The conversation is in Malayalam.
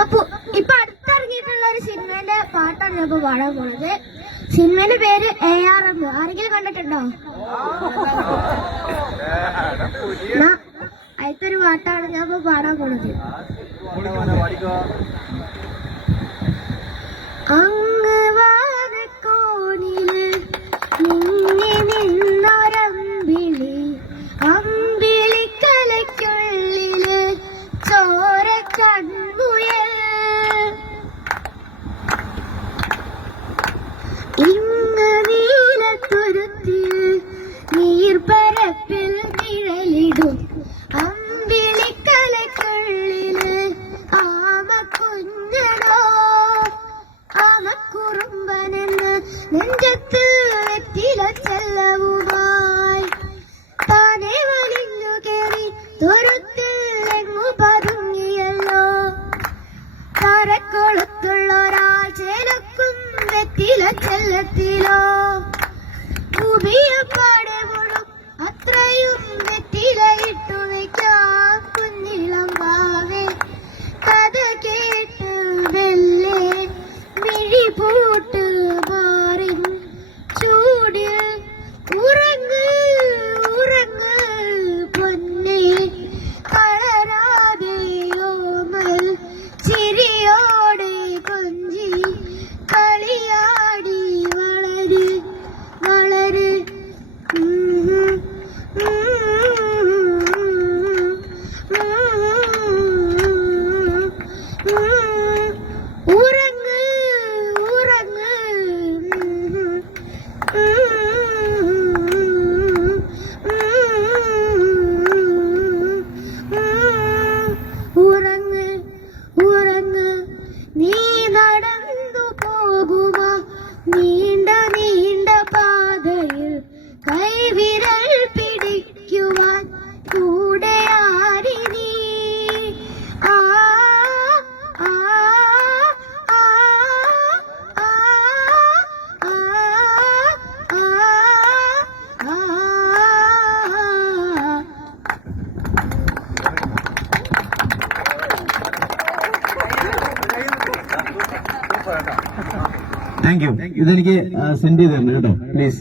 അപ്പൊ ഇപ്പൊ അടുത്തിറങ്ങിയിട്ടുള്ള ഒരു സിനിമേന്റെ പാട്ടാണ് ഞാൻ ഇപ്പൊ പാടാൻ പോണത്. സിനിമേന്റെ പേര് ARM. ആരെങ്കിലും കണ്ടിട്ടുണ്ടോ? അതിലത്തെ ഒരു പാട്ടാണ് ഞാൻ ഇപ്പൊ പാടാൻ പോണത്. അങ്ങ് വാനക്കോണില് നിന്നെ നിന്നൊരമ്പിളി, അമ്പിളിക്കലയ്ക്കുള്ളില് ചോര കൺമുയൽ, ഇങ്ങ് നീലത്തുരുത്തിൽ നീർപ്പരപ്പിൽ നിഴലിടും അമ്പിളിക്കലയ്ക്കുള്ളില് ആമക്കുഞ്ഞനോ ആമക്കുറുമ്പനെന്ന് നെഞ്ചത്ത് വെറ്റില ചെല്ലവുമായി താനെ വലിഞ്ഞു കയറി തുരുത്തിൽ എങ്ങു പതുങ്ങിയല്ലോ. തരക്കൊളുത്തുള്ളൊരാൾ ചേലക്കും വെറ്റില ചെല്ലത്തിലോ. ഭൂമിയപ്പാടെ മുഴും അത്രയും വെറ്റില ഇട്ടു വയ്ക്കാം കുഞ്ഞിളം വാവേ. കഥ കേട്ട് വെല്ലേ മിഴി പൂട്ട് മാറിൻ ചൂടിൽ ഉറങ്ങ് ഉറങ്ങ് പൊന്നേ. കളരാതെയോമൽ ചിരിയോടെ കൊഞ്ചി കളിയാടി വളര് വളര്. ഉറങ്ങ് ഉറങ്ങ് ഉറങ്ങ് ഉറങ്ങ്. നീ നടന്നു പോകുമാ നീണ്ട നീണ്ട പാതയിൽ കൈവിരൽ പിടിക്കുവാൻ കൂടെ ആരി നീ. ആ ആ ആ ആ ആ ആ. Thank you. ഇതെനിക്ക് സെൻഡ് ചെയ്ത് തരണം കേട്ടോ പ്ലീസ്.